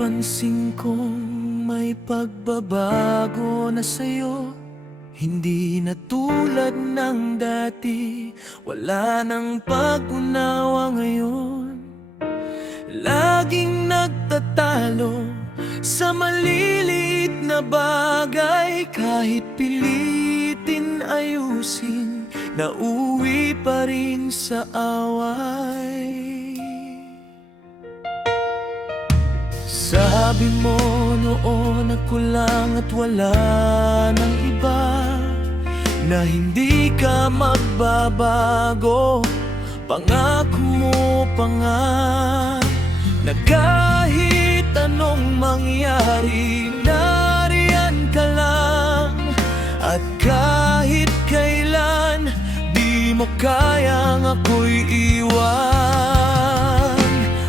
napapansin kong may pagbabago na sa'yo. Hindi na tulad ng dati, wala nang pag-unawa ngayon. Laging nagtatalo sa maliliit na bagay. Kahit pilitin ayusin, nauwi pa rin sa away. Sabi mo noon ako lang at wala nang iba, na hindi ka magbabago. Pangako mo pa nga na kahit anong mangyari, nariyan ka lang. At kahit kailan di mo kayang ako'y iwan.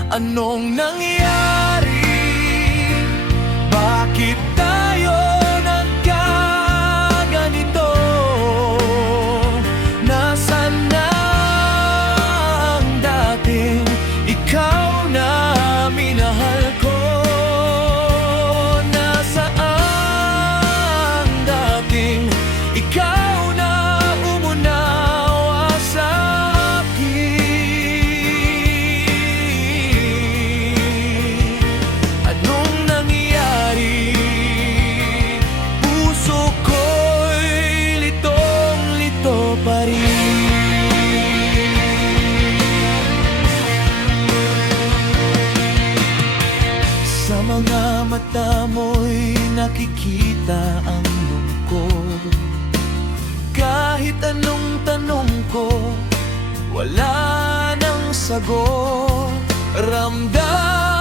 Anong nangyari? Bakit tayo nagkaganito? Nasaan na ang dating ikaw na minahal ko? Nasaan ang dating ikaw na umunawa sa akin? Anong nangyari? Puso ko'y litong-lito pa rin. Sa mga mata mo'y nakikita ang lungkot. Kahit anong tanong ko, wala nang sagot. Ramdam